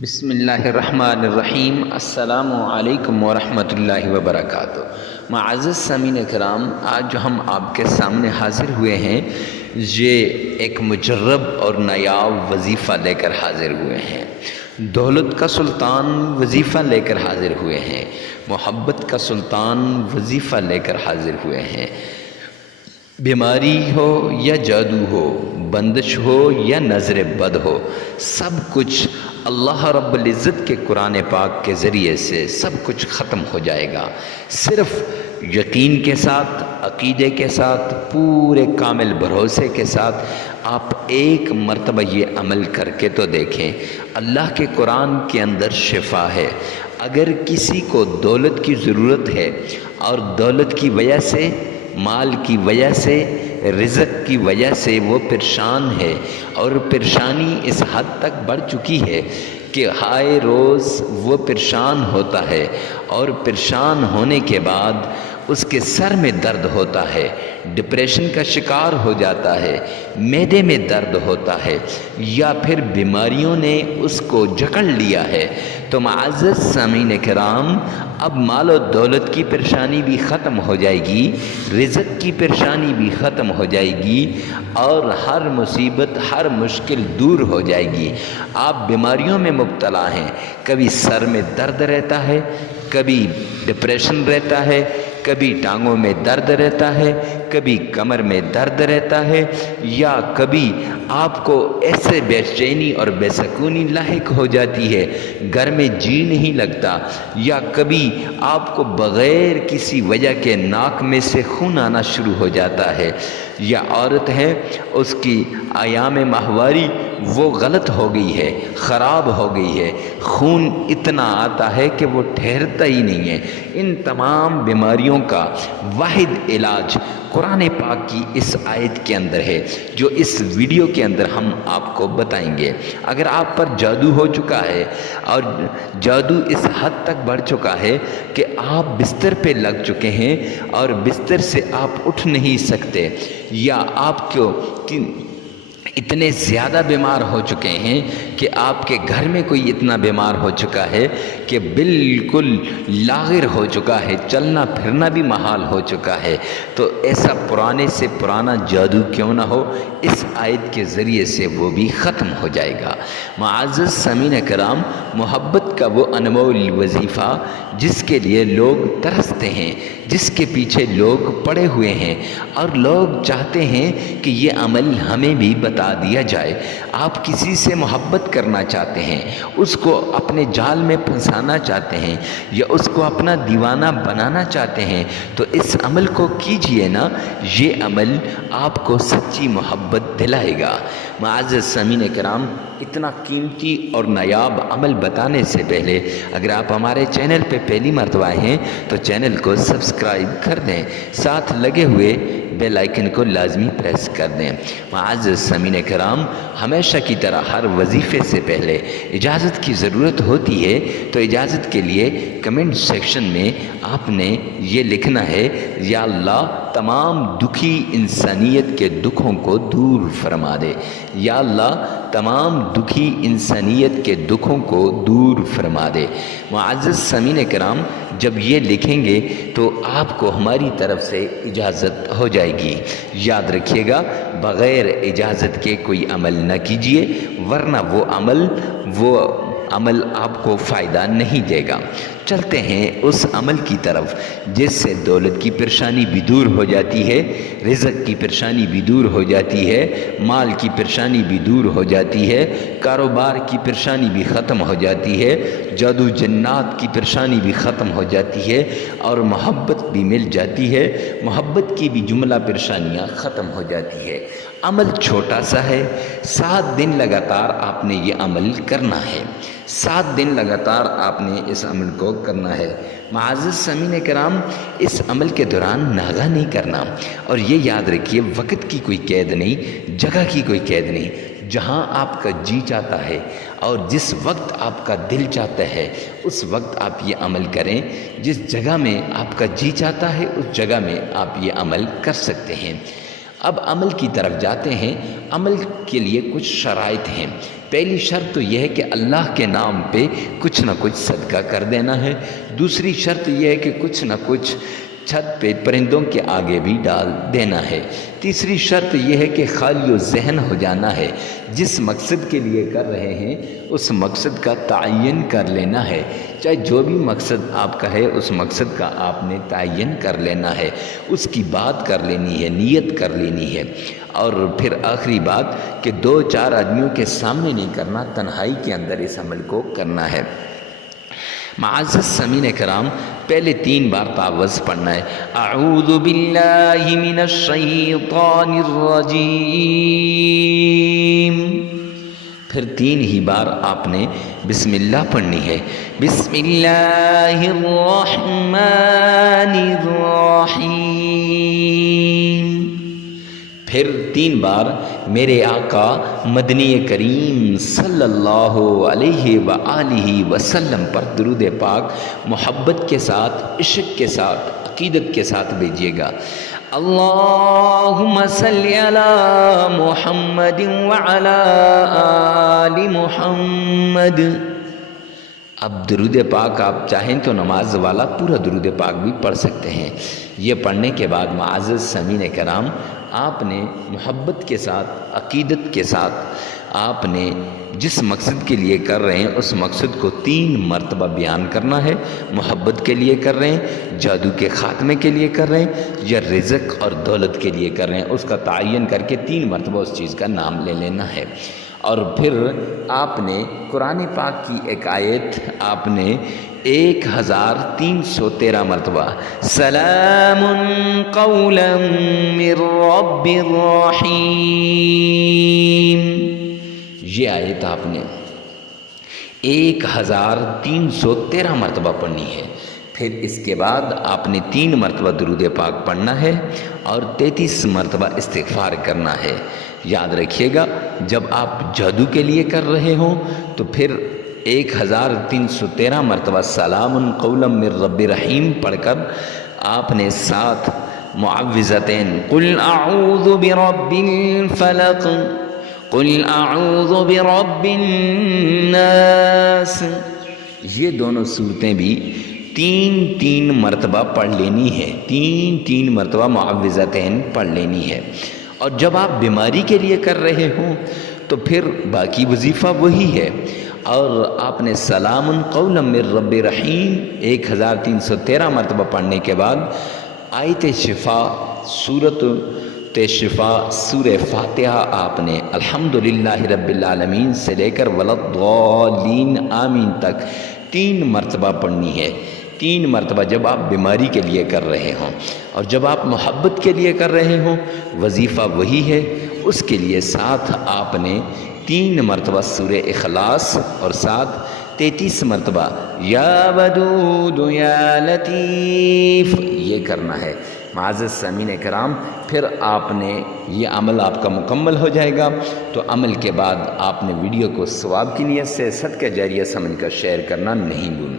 بسم اللہ الرحمن الرحیم۔ السلام علیکم ورحمۃ اللہ وبرکاتہ۔ معزز سامعین کرام، آج جو ہم آپ کے سامنے حاضر ہوئے ہیں یہ ایک مجرب اور نایاب وظیفہ لے کر حاضر ہوئے ہیں۔ دولت کا سلطان وظیفہ لے کر حاضر ہوئے ہیں، محبت کا سلطان وظیفہ لے کر حاضر ہوئے ہیں۔ بیماری ہو یا جادو ہو، بندش ہو یا نظر بد ہو، سب کچھ اللہ رب العزت کے قرآن پاک کے ذریعے سے سب کچھ ختم ہو جائے گا۔ صرف یقین کے ساتھ، عقیدے کے ساتھ، پورے کامل بھروسے کے ساتھ آپ ایک مرتبہ یہ عمل کر کے تو دیکھیں۔ اللہ کے قرآن کے اندر شفا ہے۔ اگر کسی کو دولت کی ضرورت ہے اور دولت کی وجہ سے، مال کی وجہ سے، رزق کی وجہ سے وہ پریشان ہے اور پریشانی اس حد تک بڑھ چکی ہے کہ ہائے روز وہ پریشان ہوتا ہے، اور پریشان ہونے کے بعد اس کے سر میں درد ہوتا ہے، ڈپریشن کا شکار ہو جاتا ہے، معدے میں درد ہوتا ہے، یا پھر بیماریوں نے اس کو جکڑ لیا ہے، تو معزز سامعین کرام، اب مال و دولت کی پریشانی بھی ختم ہو جائے گی، رزق کی پریشانی بھی ختم ہو جائے گی، اور ہر مصیبت، ہر مشکل دور ہو جائے گی۔ آپ بیماریوں میں مبتلا ہیں، کبھی سر میں درد رہتا ہے، کبھی ڈپریشن رہتا ہے، کبھی ٹانگوں میں درد رہتا ہے، کبھی کمر میں درد رہتا ہے، یا کبھی آپ کو ایسے بے چینی اور بے سکونی لاحق ہو جاتی ہے، گھر میں جی نہیں لگتا، یا کبھی آپ کو بغیر کسی وجہ کے ناک میں سے خون آنا شروع ہو جاتا ہے، یا عورت ہے اس کی ایام ماہواری وہ غلط ہو گئی ہے، خراب ہو گئی ہے، خون اتنا آتا ہے کہ وہ ٹھہرتا ہی نہیں ہے۔ ان تمام بیماریوں کا واحد علاج قرآن پاک کی اس آیت کے اندر ہے، جو اس ویڈیو کے اندر ہم آپ کو بتائیں گے۔ اگر آپ پر جادو ہو چکا ہے اور جادو اس حد تک بڑھ چکا ہے کہ آپ بستر پہ لگ چکے ہیں اور بستر سے آپ اٹھ نہیں سکتے، یا آپ کو اتنے زیادہ بیمار ہو چکے ہیں کہ آپ کے گھر میں کوئی اتنا بیمار ہو چکا ہے کہ بالکل لاغر ہو چکا ہے، چلنا پھرنا بھی محال ہو چکا ہے، تو ایسا پرانے سے پرانا جادو کیوں نہ ہو، اس آیت کے ذریعے سے وہ بھی ختم ہو جائے گا۔ معزز سامعین کرام، محبت کا وہ انمول وظیفہ جس کے لیے لوگ ترستے ہیں، جس کے پیچھے لوگ پڑے ہوئے ہیں، اور لوگ چاہتے ہیں کہ یہ عمل ہمیں بھی بتا دیا جائے۔ آپ کسی سے محبت کرنا چاہتے ہیں، اس کو اپنے جال میں پھنسانا چاہتے ہیں، یا اس کو اپنا دیوانہ بنانا چاہتے ہیں، تو اس عمل کو کیجئے نا، یہ عمل آپ کو سچی محبت دلائے گا۔ معزز سامعین کرام، اتنا قیمتی اور نایاب عمل بتانے سے پہلے اگر آپ ہمارے چینل پہ پہلی مرتبہ ہیں تو چینل کو سبسکرائب کر دیں، ساتھ لگے ہوئے بیل آئیکن کو لازمی پریس کر دیں۔ معزز سامعین کرام، ہمیشہ کی طرح ہر وظیفے سے پہلے اجازت کی ضرورت ہوتی ہے، تو اجازت کے لیے کمنٹ سیکشن میں آپ نے یہ لکھنا ہے، یا اللہ تمام دکھی انسانیت کے دکھوں کو دور فرما دے، یا اللہ تمام دکھی انسانیت کے دکھوں کو دور فرما دے۔ معزز سامعین کرام، جب یہ لکھیں گے تو آپ کو ہماری طرف سے اجازت ہو جائے گی۔ یاد رکھیے گا، بغیر اجازت کے کوئی عمل نہ کیجیے، ورنہ وہ عمل آپ کو فائدہ نہیں دے گا۔ چلتے ہیں اس عمل کی طرف جس سے دولت کی پریشانی بھی دور ہو جاتی ہے، رزق کی پریشانی بھی دور ہو جاتی ہے، مال کی پریشانی بھی دور ہو جاتی ہے، کاروبار کی پریشانی بھی ختم ہو جاتی ہے، جادو جنات کی پریشانی بھی ختم ہو جاتی ہے، اور محبت بھی مل جاتی ہے، محبت کی بھی جملہ پریشانیاں ختم ہو جاتی ہے۔ عمل چھوٹا سا ہے، 7 دن لگاتار آپ نے یہ عمل کرنا ہے، 7 دن لگاتار آپ نے اس عمل کو کرنا ہے۔ معزز سامعین کرام، اس عمل کے دوران ناغہ نہیں کرنا، اور یہ یاد رکھیے، وقت کی کوئی قید نہیں، جگہ کی کوئی قید نہیں، جہاں آپ کا جی چاہتا ہے اور جس وقت آپ کا دل چاہتا ہے اس وقت آپ یہ عمل کریں، جس جگہ میں آپ کا جی چاہتا ہے اس جگہ میں آپ یہ عمل کر سکتے ہیں۔ اب عمل کی طرف جاتے ہیں۔ عمل کے لیے کچھ شرائط ہیں پہلی شرط تو یہ ہے کہ اللہ کے نام پہ کچھ نہ کچھ صدقہ کر دینا ہے۔ دوسری شرط یہ ہے کہ کچھ نہ کچھ چھت پہ پرندوں کے آگے بھی ڈال دینا ہے۔ تیسری شرط یہ ہے کہ خالی و ذہن ہو جانا ہے، جس مقصد کے لیے کر رہے ہیں اس مقصد کا تعین کر لینا ہے، چاہے جو بھی مقصد آپ کا ہے اس مقصد کا آپ نے تعین کر لینا ہے، اس کی بات کر لینی ہے، نیت کر لینی ہے۔ اور پھر آخری بات کہ 2-4 آدمیوں کے سامنے نہیں کرنا، تنہائی کے اندر اس عمل کو کرنا ہے۔ معزز سامعین کرام، پہلے 3 بار تعوذ پڑھنا ہے، اعوذ باللہ من الشیطان الرجیم، پھر 3 ہی بار آپ نے بسم اللہ پڑھنی ہے، بسم اللہ الرحمن الرحیم، پھر 3 بار میرے آقا مدنی کریم صلی اللہ علیہ وآلہ وسلم پر درود پاک محبت کے ساتھ، عشق کے ساتھ، عقیدت کے ساتھ بھیجیے گا۔ اللہم صلی علی محمد وعلی آل محمد۔ اب درود پاک آپ چاہیں تو نماز والا پورا درود پاک بھی پڑھ سکتے ہیں۔ یہ پڑھنے کے بعد معزز سامعین کرام، آپ نے محبت کے ساتھ، عقیدت کے ساتھ، آپ نے جس مقصد کے لیے کر رہے ہیں اس مقصد کو 3 مرتبہ بیان کرنا ہے۔ محبت کے لیے کر رہے ہیں، جادو کے خاتمے کے لیے کر رہے ہیں، یا رزق اور دولت کے لیے کر رہے ہیں، اس کا تعین کر کے 3 مرتبہ اس چیز کا نام لے لینا ہے۔ اور پھر آپ نے قرآن پاک کی ایک آیت آپ نے 1313 مرتبہ، سلام قولا من رب الرحیم، یہ آیت آپ نے 1313 مرتبہ پڑھنی ہے۔ پھر اس کے بعد آپ نے 3 مرتبہ درود پاک پڑھنا ہے اور 33 مرتبہ استغفار کرنا ہے۔ یاد رکھیے گا، جب آپ جادو کے لیے کر رہے ہوں تو پھر 1313 مرتبہ سلام قولا من رب رحیم پڑھ کر آپ نے 7 معوذتین، قل اعوذ برب الفلق، قل اعوذ برب الناس، یہ دونوں صورتیں بھی 3 مرتبہ پڑھ لینی ہے، 3 مرتبہ معوذتین پڑھ لینی ہے۔ اور جب آپ بیماری کے لیے کر رہے ہوں تو پھر باقی وظیفہ وہی ہے، اور آپ نے سلام قولا من رب رحیم 1313 مرتبہ پڑھنے کے بعد آیت شفا، سورۃ شفا، سورہ فاتحہ آپ نے الحمدللہ رب العالمین سے لے کر ولضالین آمین تک 3 مرتبہ پڑھنی ہے۔ 3 مرتبہ جب آپ بیماری کے لیے کر رہے ہوں، اور جب آپ محبت کے لیے کر رہے ہوں وظیفہ وہی ہے، اس کے لیے ساتھ آپ نے 3 مرتبہ سورہ اخلاص اور ساتھ 33 مرتبہ یا ودود یا لطیف یہ کرنا ہے۔ معزز سامعین کرام، پھر آپ نے یہ عمل آپ کا مکمل ہو جائے گا، تو عمل کے بعد آپ نے ویڈیو کو ثواب کی نیت سے صدقہ جاریہ سمجھ کر شیئر کرنا نہیں بھولنا۔